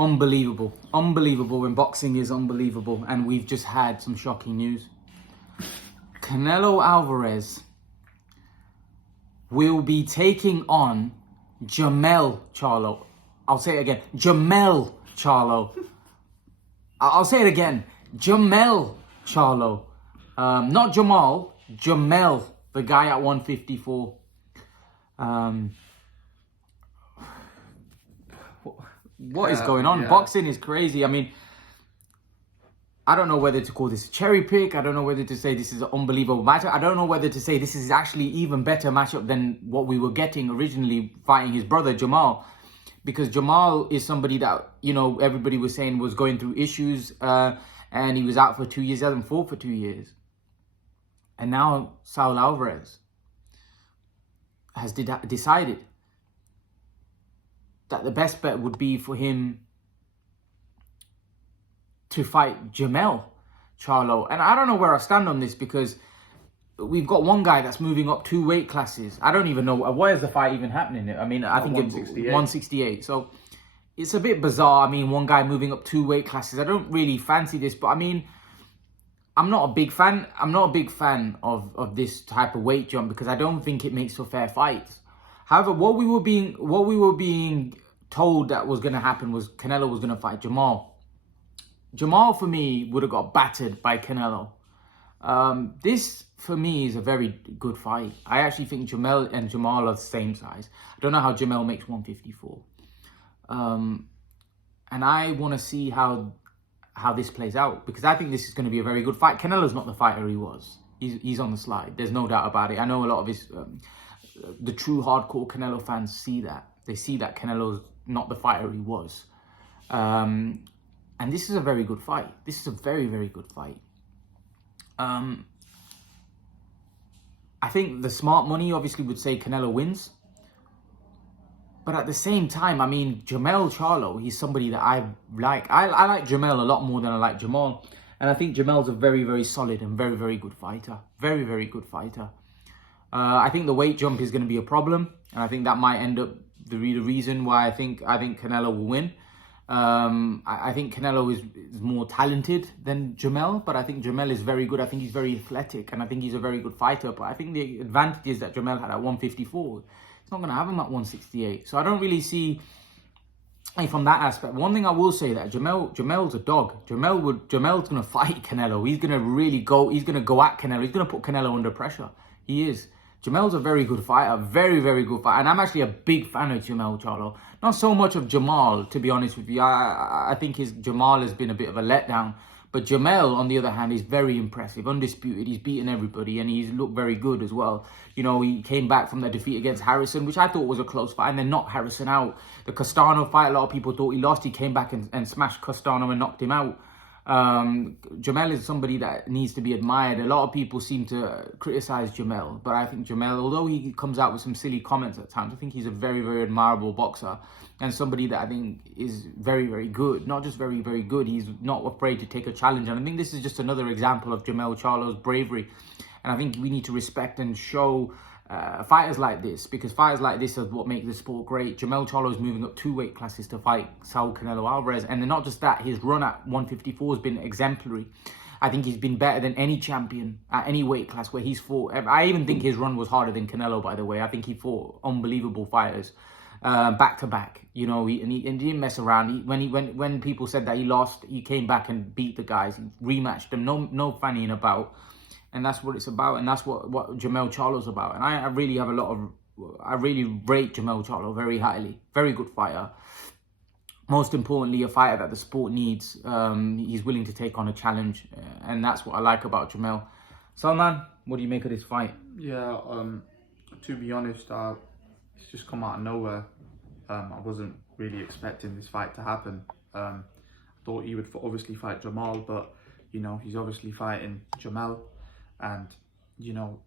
Unbelievable. Unbelievable when boxing is unbelievable. And we've just had some shocking news. Canelo Alvarez will be taking on Jermell Charlo. I'll say it again. Jermell Charlo. I'll say it again. Jermell Charlo. Not Jamal. Jermell, the guy at 154. What is going on? Yeah. Boxing is crazy. I mean, I don't know whether to call this a cherry pick. I don't know whether to say this is an unbelievable matchup. I don't know whether to say this is actually even better matchup than what we were getting originally fighting his brother Jermall. Because Jermall is somebody that, you know, everybody was saying was going through issues and he was out for 2 years. He hasn't fought for 2 years. And now Saul Alvarez has decided that the best bet would be for him to fight Jermell Charlo. And I don't know where I stand on this, because we've got one guy that's moving up 2 weight classes. I don't even know, where is the fight even happening? I mean, I think it's 168. So it's a bit bizarre. I mean, one guy moving up 2 weight classes. I don't really fancy this, but I mean, I'm not a big fan. I'm not a big fan of this type of weight jump, because I don't think it makes for fair fights. However, what we were being told that was going to happen was Canelo was going to fight Jermall. Jermall, for me, would have got battered by Canelo. This, for me, is a very good fight. I actually think Jermell and Jermall are the same size. I don't know how Jermell makes 154. And I want to see how this plays out, because I think this is going to be a very good fight. Canelo's not the fighter he was. He's on the slide. There's no doubt about it. I know a lot of his... the true hardcore Canelo fans see that. They see that Canelo's not the fighter he was. And this is a very good fight. This is a very, very good fight. I think the smart money obviously would say Canelo wins. But at the same time, I mean, Jermell Charlo, he's somebody that I like. I like Jermell a lot more than I like Jamal. And I think Jermell's a very, very solid and very, very good fighter. Very, very good fighter. I think the weight jump is going to be a problem. And I think that might end up the reason why I think Canelo will win. I think Canelo is more talented than Jermell, but I think Jermell is very good. I think he's very athletic, and I think he's a very good fighter. But I think the advantages that Jermell had at 154, it's not going to have him at 168. So I don't really see, from that aspect. One thing I will say, that Jermell's a dog. Jermell's going to fight Canelo. He's going to really go. He's going to go at Canelo. He's going to put Canelo under pressure. He is. Jermell's a very good fighter, very, very good fighter. And I'm actually a big fan of Jermell Charlo. Not so much of Jamal, to be honest with you. I think Jamal has been a bit of a letdown. But Jermell, on the other hand, is very impressive, undisputed. He's beaten everybody, and he's looked very good as well. You know, he came back from that defeat against Harrison, which I thought was a close fight, and then knocked Harrison out. The Castano fight, a lot of people thought he lost. He came back and smashed Castano and knocked him out. Jermell is somebody that needs to be admired. A lot of people seem to criticize Jermell, but I think Jermell, although he comes out with some silly comments at times, I think he's a very, very admirable boxer, and somebody that I think is very, very good. Not just very, very good, he's not afraid to take a challenge. And I think this is just another example of Jermell Charlo's bravery. And I think we need to respect and show fighters like this, because fighters like this are what make the sport great. Jermell Charlo is moving up 2 weight classes to fight Saul Canelo Alvarez, and then not just that, his run at 154 has been exemplary. I think he's been better than any champion at any weight class where he's fought. I even think his run was harder than Canelo, by the way. I think he fought unbelievable fighters back to back. You know, he didn't mess around. When people said that he lost, he came back and beat the guys. He rematched them. No fannying about. And that's what it's about, and that's what Jermell Charlo's about. And I really have I really rate Jermell Charlo very highly. Very good fighter. Most importantly, a fighter that the sport needs. He's willing to take on a challenge, and that's what I like about Jermell. Salman, what do you make of this fight? Yeah, to be honest, it's just come out of nowhere. I wasn't really expecting this fight to happen. I thought he would obviously fight Jamal, but, you know, he's obviously fighting Jermell. And, you know,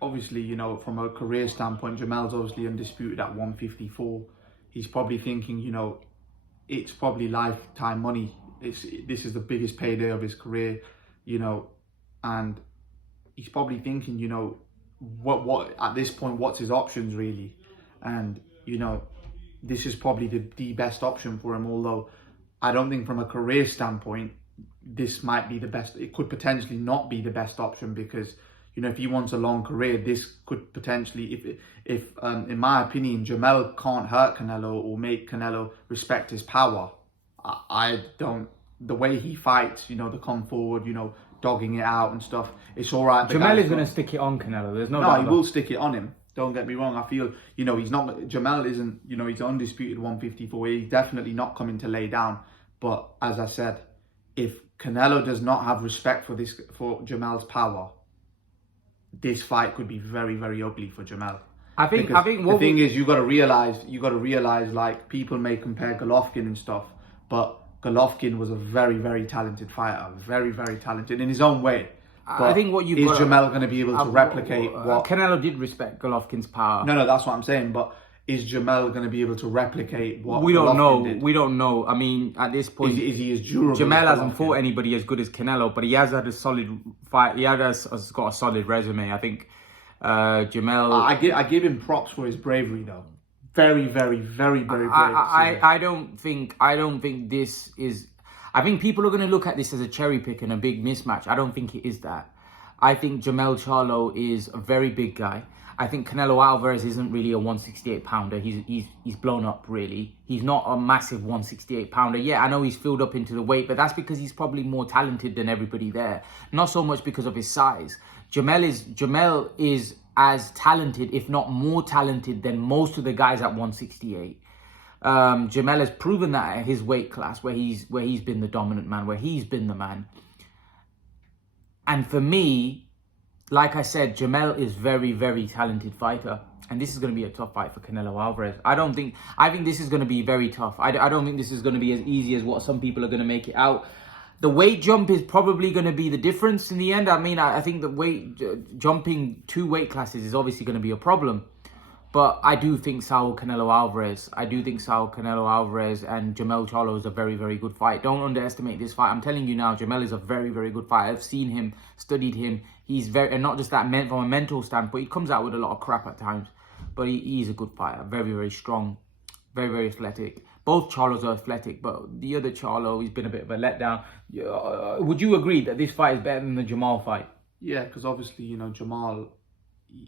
obviously, you know, from a career standpoint, Jermell's obviously undisputed at 154. He's probably thinking, you know, it's probably lifetime money. This is the biggest payday of his career, you know, and he's probably thinking, you know, what at this point, what's his options really? And, you know, this is probably the best option for him. Although I don't think from a career standpoint, this might be the best. It could potentially not be the best option because, you know, if he wants a long career, this could potentially, if in my opinion, Jermell can't hurt Canelo or make Canelo respect his power. I don't, the way he fights, you know, the come forward, you know, dogging it out and stuff, it's all right. Jermell is going to stick it on Canelo. There's no doubt. No, he will stick it on him. Don't get me wrong. I feel, you know, he's not, Jermell isn't, you know, he's undisputed 154. He's definitely not coming to lay down. But as I said, if Canelo does not have respect for Jermell's power, this fight could be very, very ugly for Jermell. I think the thing is, you got to realize, like, people may compare Golovkin and stuff, but Golovkin was a very, very talented fighter, very, very talented in his own way. But I think what you've is Jermell going to be able to replicate what Canelo did respect Golovkin's power? No, that's what I'm saying. But is Jermell going to be able to replicate what we don't Golovkin know? did? We don't know. I mean, at this point, is he as durable? Jermell as hasn't fought anybody as good as Canelo, but he has had a solid fight. Has got a solid resume. I think Jermell. I give him props for his bravery, though. Very, very, very, very brave. I don't think this is. I think people are going to look at this as a cherry pick and a big mismatch. I don't think it is that. I think Jermell Charlo is a very big guy. I think Canelo Alvarez isn't really a 168 pounder. He's blown up, really. He's not a massive 168 pounder. Yeah, I know he's filled up into the weight, but that's because he's probably more talented than everybody there. Not so much because of his size. Jermell is as talented, if not more talented, than most of the guys at 168. Jermell has proven that at his weight class, where he's been the dominant man, where he's been the man. And for me, like I said, Jermell is very, very talented fighter. And this is going to be a tough fight for Canelo Alvarez. I think this is going to be very tough. I don't think this is going to be as easy as what some people are going to make it out. The weight jump is probably going to be the difference in the end. I mean, I think the jumping 2 weight classes is obviously going to be a problem. But I do think Canelo Alvarez and Jermell Charlo is a very, very good fight. Don't underestimate this fight. I'm telling you now, Jermell is a very, very good fighter. I've seen him, studied him. He's very, and not just that, from a mental standpoint, he comes out with a lot of crap at times. But he's a good fighter. Very, very strong. Very, very athletic. Both Charlos are athletic, but the other Charlo, he's been a bit of a letdown. Would you agree that this fight is better than the Jermall fight? Yeah, because obviously, you know, Jermall,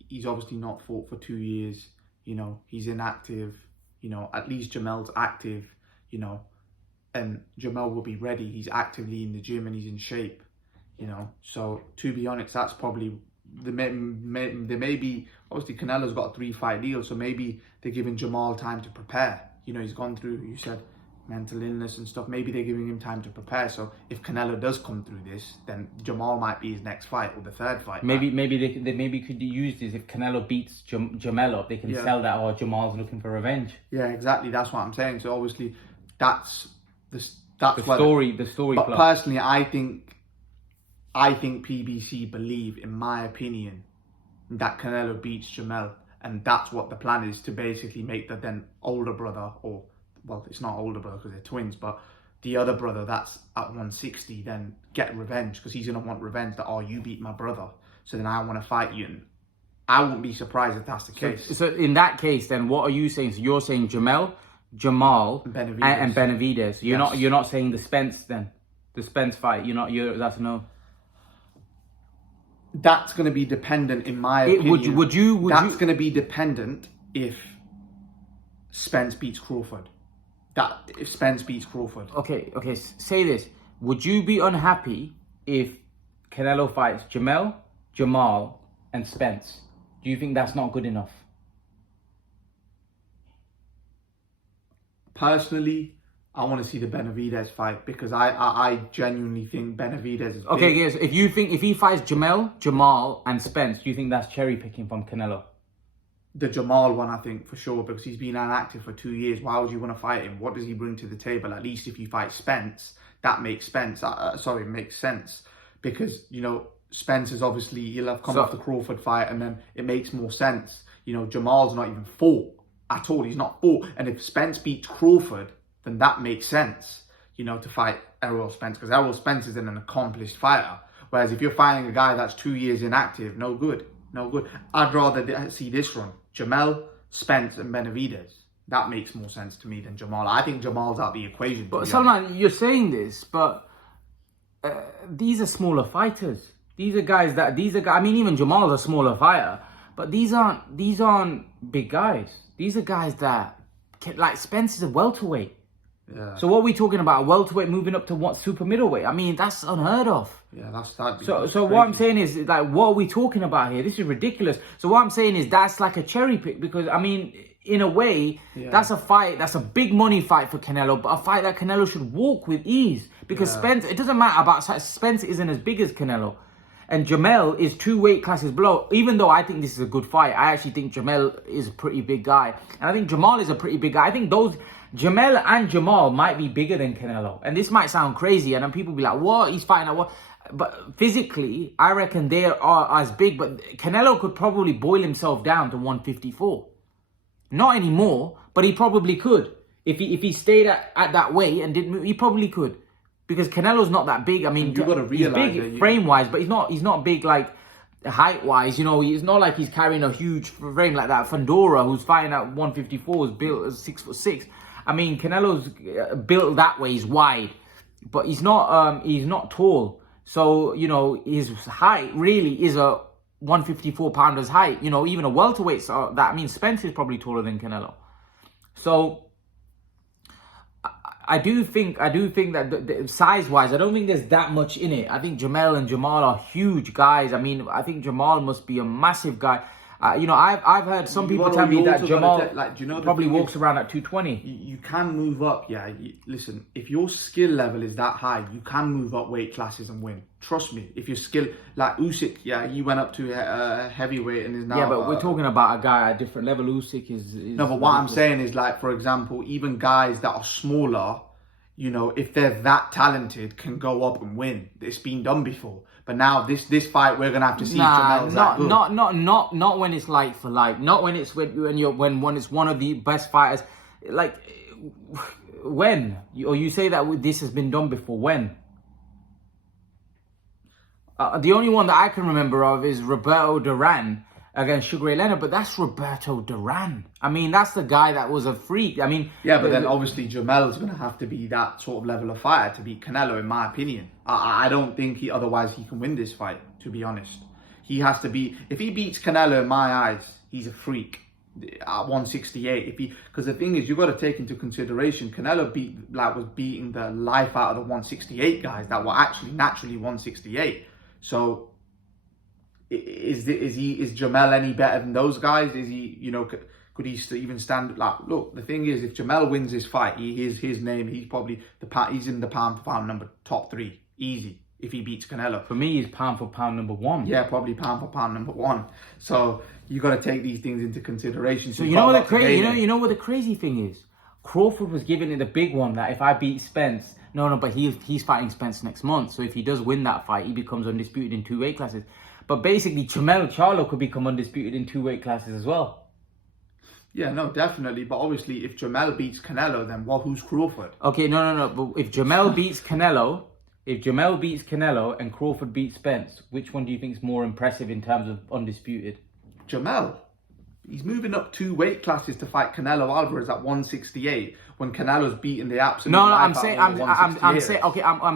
he's obviously not fought for 2 years. You know, he's inactive. You know, at least Jermell's active, you know, and Jermell will be ready. He's actively in the gym and he's in shape, you know. So, to be honest, that's probably, there may be, obviously Canelo's got a 3-fight deal, so maybe they're giving Jermall time to prepare. You know, he's gone through, you said, mental illness and stuff. Maybe they're giving him time to prepare. So if Canelo does come through this, then Jermall might be his next fight or the 3rd fight. Maybe they could use this if Canelo beats Jermell up. They can sell that, or Jamal's looking for revenge. Yeah, exactly. That's what I'm saying. So obviously, that's the story. But plot. Personally, I think PBC believe, in my opinion, that Canelo beats Jermell, and that's what the plan is, to basically make the then older brother, or, well, it's not older brother because they're twins, but the other brother that's at 160 then get revenge, because he's going to want revenge that, oh, you beat my brother, so then I want to fight you. And I wouldn't be surprised if that's the case. So in that case, then what are you saying? So you're saying Jermell, Jamal, and Benavidez. You're not saying the Spence then, the Spence fight. That's a no. That's going to be dependent, in my opinion. That's going to be dependent if Spence beats Crawford. If Spence beats Crawford. Okay. Say this. Would you be unhappy if Canelo fights Jermell, Jamal, and Spence? Do you think that's not good enough? Personally, I want to see the Benavidez fight, because I genuinely think Benavidez is okay, big. yes. If he fights Jermell, Jamal, and Spence, do you think that's cherry picking from Canelo? The Jamal one, I think, for sure, because he's been inactive for 2 years. Why would you want to fight him? What does he bring to the table? At least if you fight Spence, that makes makes sense. Because, you know, Spence is obviously, he'll have come off the Crawford fight, and then it makes more sense. You know, Jamal's not even fought at all. He's not fought. And if Spence beats Crawford, then that makes sense, you know, to fight Errol Spence, because Errol Spence is an accomplished fighter. Whereas if you're fighting a guy that's 2 years inactive, no good. I'd rather see this run: Jermell, Spence, and Benavidez. That makes more sense to me than Jermell. I think Jermell's out the equation. But Salman, you're saying this, but these are smaller fighters. These are guys. I mean, even Jermell's a smaller fighter, but these aren't big guys. These are guys that like Spence is a welterweight. Yeah. So what are we talking about? A welterweight moving up to what, super middleweight? I mean, that's unheard of. Yeah, that's So what I'm saying is, like, what are we talking about here? This is ridiculous. So what I'm saying is that's like a cherry pick, because I mean, in a way, that's a fight, that's a big money fight for Canelo, but a fight that Canelo should walk with ease, because Spence, it doesn't matter about Spence isn't as big as Canelo. And Jermell is 2 weight classes below. Even though I think this is a good fight, I actually think Jermell is a pretty big guy. And I think Jermell is a pretty big guy. I think Jermell and Jermell might be bigger than Canelo. And this might sound crazy, and then people be like, what? He's fighting at what? But physically, I reckon they are as big. But Canelo could probably boil himself down to 154. Not anymore, but he probably could. If he stayed at that weight and didn't move, he probably could. Because Canelo's not that big. I mean, you got to realize he's big frame-wise, but he's not big like height-wise. You know, it's not like he's carrying a huge frame like that. Fundora, who's fighting at 154, is built as 6'6". I mean, Canelo's built that way. He's wide, but he's not tall. So, you know, his height really is a 154 pounder's height. You know, even a welterweight. So that, I mean, Spence is probably taller than Canelo. So I do think that size-wise, I don't think there's that much in it. I think Jermell and Jermell are huge guys. I mean, I think Jermell must be a massive guy. You know, I've heard some people tell me that Jermell probably walks around at 220. You can move up, yeah. Listen, if your skill level is that high, you can move up weight classes and win. Trust me. If your skill, like Usyk, yeah, he went up to heavyweight and is now. Yeah, but we're talking about a guy at a different level. Usyk is no, but what I'm saying is, like, for example, even guys that are smaller, you know, if they're that talented, can go up and win. It's been done before. But now this fight, we're gonna have to see if Jermell's that good. Not when it's like for like. Not when it's when it's one of the best fighters. Like when you say that this has been done before. When? The only one that I can remember of is Roberto Duran against Sugar Ray Leonard, but that's Roberto Duran. I mean, that's the guy that was a freak. I mean, yeah, but then obviously Jermell's going to have to be that sort of level of fighter to beat Canelo, in my opinion. I don't think otherwise he can win this fight, to be honest. He has to be, if he beats Canelo, in my eyes, he's a freak at 168. Because the thing is, you've got to take into consideration, Canelo was beating the life out of the 168 guys that were actually naturally 168. So is Jermell any better than those guys? Is he, you know, could he still even stand? Like, look, the thing is, if Jermell wins this fight, his name, he's probably he's in the pound for pound top 3, easy. If he beats Canelo, for me, he's pound for pound number 1. Yeah, probably pound for pound number 1. So you got to take these things into consideration. So you know what the crazy thing is? Crawford was giving it a big one that if I beat Spence, but he's fighting Spence next month. So if he does win that fight, he becomes undisputed in 2 weight classes. But basically, Jermell Charlo could become undisputed in 2 weight classes as well. Yeah, no, definitely. But obviously, if Jermell beats Canelo, then who's Crawford? Okay, no. But if Jermell beats Canelo, and Crawford beats Spence, which one do you think is more impressive in terms of undisputed? Jermell. He's moving up 2 weight classes to fight Canelo Alvarez at 168 when Canelo's beating the absolute. No, I'm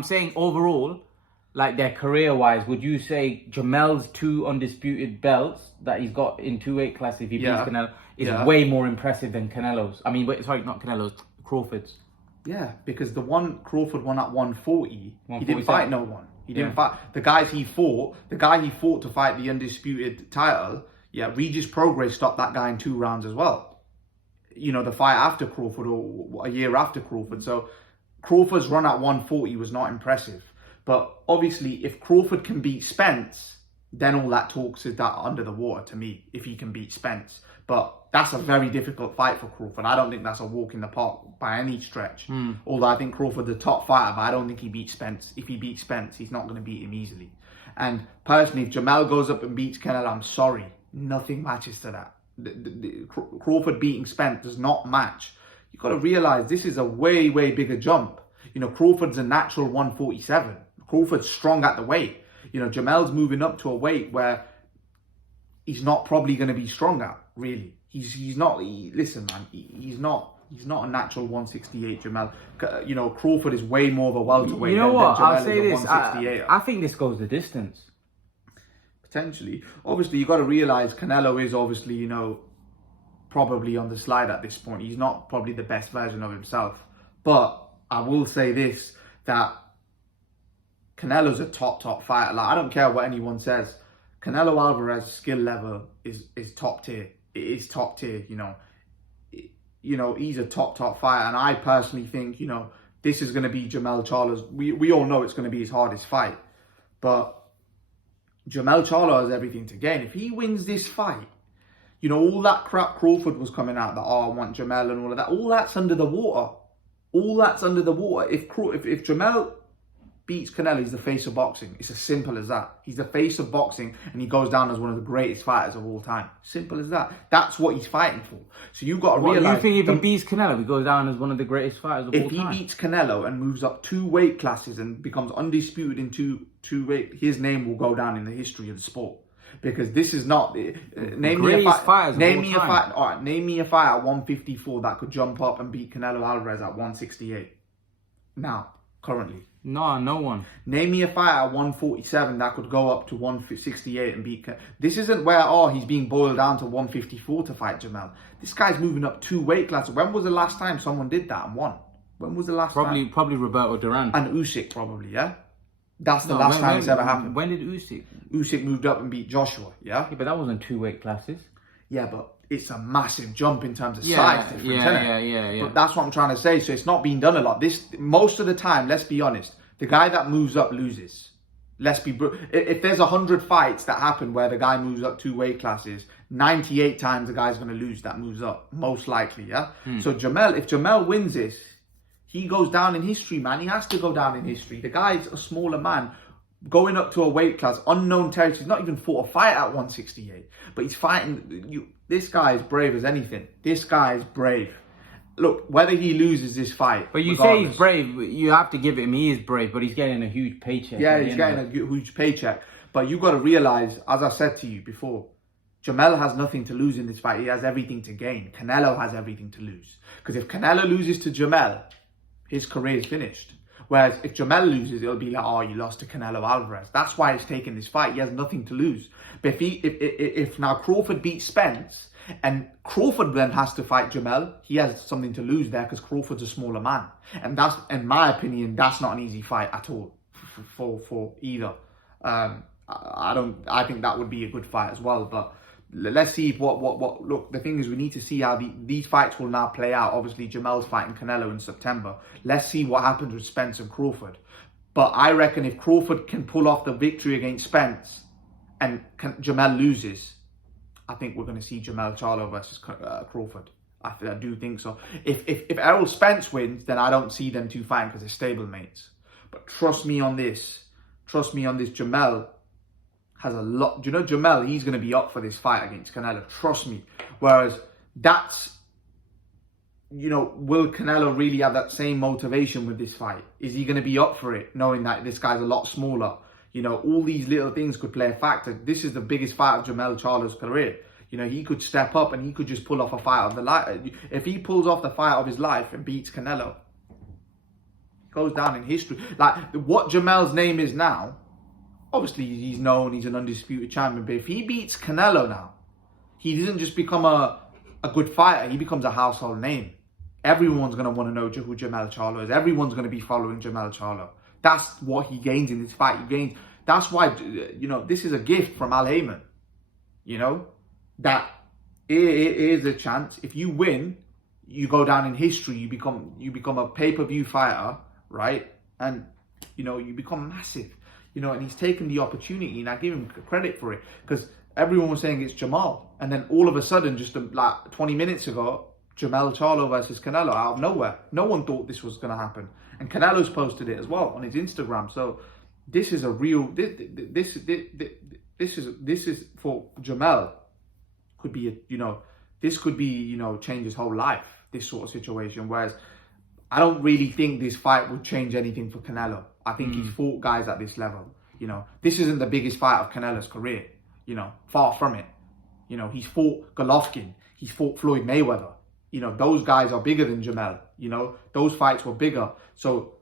saying overall. Like their career-wise, would you say Jermell's 2 undisputed belts that he's got in 2 weight classes if he beats Canelo is way more impressive than Canelo's? I mean, sorry, not Canelo's, Crawford's. Yeah, because the one Crawford won at 140, he didn't fight no one. He didn't fight the guy he fought to fight the undisputed title. Yeah, Regis Prograis stopped that guy in 2 rounds as well. You know, the fight after Crawford or a year after Crawford. So Crawford's run at 140 was not impressive. But obviously, if Crawford can beat Spence, then all that talks is that under the water to me, if he can beat Spence. But that's a very difficult fight for Crawford. I don't think that's a walk in the park by any stretch. Although I think Crawford's a top fighter, but I don't think he beats Spence. If he beats Spence, he's not going to beat him easily. And personally, if Jermell goes up and beats Canelo, I'm sorry. Nothing matches to that. Crawford beating Spence does not match. You've got to realize this is a way, way bigger jump. You know, Crawford's a natural 147. Crawford's strong at the weight. You know, Jermell's moving up to a weight where he's not probably going to be strong at, really. He's not. Listen, man. He's not. He's not a natural 168 Jermell. You know, Crawford is way more of a welterweight. You know what? Than Jermell I'll say is a this. 168. I think this goes the distance. Potentially. Obviously, you got to realize Canelo is obviously, you know, probably on the slide at this point. He's not probably the best version of himself. But I will say this, that Canelo's a top fighter. Like, I don't care what anyone says. Canelo Alvarez's skill level is top tier. It is top tier, you know. You know, he's a top fighter. And I personally think, you know, this is going to be Jermell Charlo's. We all know it's going to be his hardest fight. But Jermell Charlo has everything to gain. If he wins this fight, you know, all that crap Crawford was coming out, that, oh, I want Jermell and all of that, all that's under the water. All that's under the water. If Jermell beats Canelo, he's the face of boxing. It's as simple as that. He's the face of boxing, and he goes down as one of the greatest fighters of all time. Simple as that. That's what he's fighting for. So you've got to realize. You think if he beats Canelo, he goes down as one of the greatest fighters of all time? If he beats Canelo and moves up 2 weight classes and becomes undisputed in two weight, his name will go down in the history of the sport. Because this is not name me a fight. Name me a fight. All right, name me a fight at 154 that could jump up and beat Canelo Alvarez at 168. Now, currently. No one. Name me a fight at 147 that could go up to 168 and beat. This isn't where he's being boiled down to 154 to fight Jermell. This guy's moving up 2 weight classes. When was the last time someone did that and won? When was the last time? Probably Roberto Duran. And Usyk probably, yeah? That's the last time it's ever happened. When did Usyk? Usyk moved up and beat Joshua, yeah? Yeah, but that wasn't 2 weight classes. Yeah, but it's a massive jump in terms of size difference, yeah. But that's what I'm trying to say. So it's not being done a lot. Most of the time, let's be honest, the guy that moves up loses. If there's 100 fights that happen where the guy moves up 2 weight classes, 98 times the guy's going to lose that moves up, most likely, yeah? So if Jermell wins this, he goes down in history, man. He has to go down in history. The guy's a smaller man, going up to a weight class, unknown territory. He's not even fought a fight at 168. But he's fighting. This guy is brave as anything. This guy is brave. Look, whether he loses this fight. But you say he's brave. You have to give it him. He is brave, but he's getting a huge paycheck. Yeah, he's getting a huge paycheck. But you've got to realize, as I said to you before, Jermell has nothing to lose in this fight. He has everything to gain. Canelo has everything to lose. Because if Canelo loses to Jermell, his career is finished. Whereas if Jermell loses, it'll be like, oh, you lost to Canelo Alvarez. That's why he's taking this fight. He has nothing to lose. But if now Crawford beats Spence and Crawford then has to fight Jermell, he has something to lose there because Crawford's a smaller man. And that's, in my opinion, that's not an easy fight at all for either. I think that would be a good fight as well. But let's see look, the thing is, we need to see how these fights will now play out. Obviously, Jermell's fighting Canelo in September. Let's see what happens with Spence and Crawford. But I reckon if Crawford can pull off the victory against Spence and Jermell loses, I think we're going to see Jermell Charlo versus Crawford. I do think so. If Errol Spence wins, then I don't see them two fighting because they're stablemates. But trust me on this. Jermell has a lot. Do you know Jermell? He's going to be up for this fight against Canelo. Trust me. Whereas that's, you know, will Canelo really have that same motivation with this fight? Is he going to be up for it, knowing that this guy's a lot smaller? You know, all these little things could play a factor. This is the biggest fight of Jermell Charlo's career. You know, he could step up and he could just pull off a fight of the life. If he pulls off the fight of his life and beats Canelo, goes down in history. Like, what Jermell's name is now, obviously he's known, he's an undisputed champion, but if he beats Canelo now, he doesn't just become a good fighter, he becomes a household name. Everyone's going to want to know who Jermell Charlo is. Everyone's going to be following Jermell Charlo. That's what he gains in this fight. That's why, you know, this is a gift from Al Heyman. You know, that it is a chance. If you win, you go down in history. You become a pay-per-view fighter, right? And, you know, you become massive. You know, and he's taken the opportunity, and I give him credit for it, because everyone was saying it's Jermell, and then all of a sudden, just like 20 minutes ago, Jermell Charlo versus Canelo out of nowhere. No one thought this was going to happen, and Canelo's posted it as well on his Instagram. So this is a real. This is for Jermell. Could be this could be change his whole life. This sort of situation. Whereas I don't really think this fight would change anything for Canelo. I think he's fought guys at this level. You know, this isn't the biggest fight of Canelo's career. You know, far from it. You know, he's fought Golovkin. He's fought Floyd Mayweather. You know, those guys are bigger than Jermell. You know, those fights were bigger. So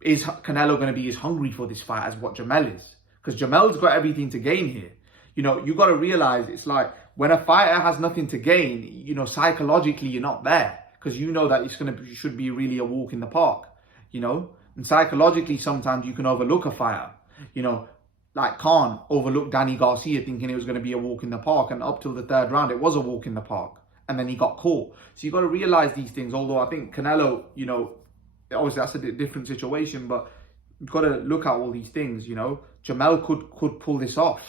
is Canelo going to be as hungry for this fight as what Jermell is? Because Jermell's got everything to gain here. You know, you got to realize it's like when a fighter has nothing to gain, you know, psychologically you're not there because you know that it should be really a walk in the park, you know. And psychologically sometimes you can overlook a fighter, you know, like Khan overlooked Danny Garcia thinking it was going to be a walk in the park, and up till the third round it was a walk in the park, and then he got caught. So you got to realize these things. Although I think Canelo, you know, obviously that's a different situation, but you've got to look at all these things. You know, Jermell could pull this off.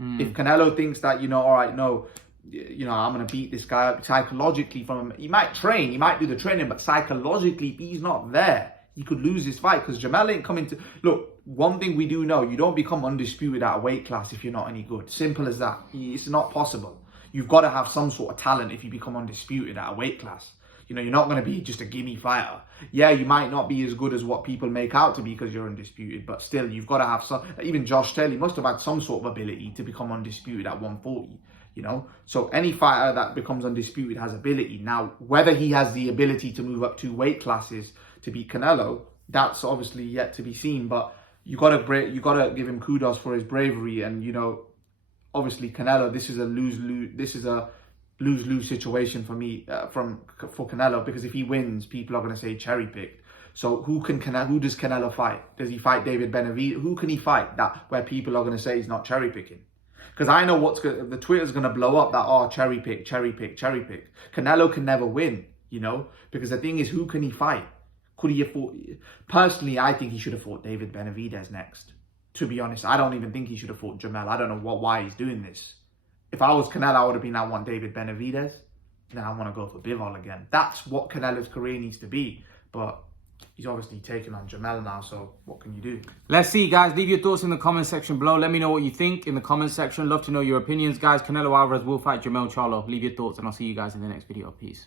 If Canelo thinks that, you know, all right, no, you know, I'm going to beat this guy up psychologically from him. He might train, he might do the training, but psychologically, if he's not there, he could lose this fight because Jermell ain't coming to... Look, one thing we do know, you don't become undisputed at a weight class if you're not any good. Simple as that. It's not possible. You've got to have some sort of talent if you become undisputed at a weight class. You know, you're not going to be just a gimme fighter. Yeah, you might not be as good as what people make out to be because you're undisputed, but still, you've got to have some... Even Josh Taylor must have had some sort of ability to become undisputed at 140, you know? So any fighter that becomes undisputed has ability. Now, whether he has the ability to move up 2 weight classes to beat Canelo, that's obviously yet to be seen, but you got to give him kudos for his bravery. And, you know, obviously Canelo, this is a lose-lose situation for me, for Canelo, because if he wins, people are going to say cherry-picked. So who does Canelo fight? Does he fight David Benavidez? Who can he fight that where people are going to say he's not cherry-picking? Because I know the Twitter's going to blow up that, oh, cherry-pick. Canelo can never win, you know, because the thing is, who can he fight? Could he afford... Personally, I think he should have fought David Benavidez next. To be honest, I don't even think he should have fought Jermell. I don't know why he's doing this. If I was Canelo, I would have been, I want David Benavidez. Now I want to go for Bivol again. That's what Canelo's career needs to be. But he's obviously taken on Jermell now, so what can you do? Let's see, guys. Leave your thoughts in the comment section below. Let me know what you think in the comment section. Love to know your opinions, guys. Canelo Alvarez will fight Jermell Charlo. Leave your thoughts, and I'll see you guys in the next video. Peace.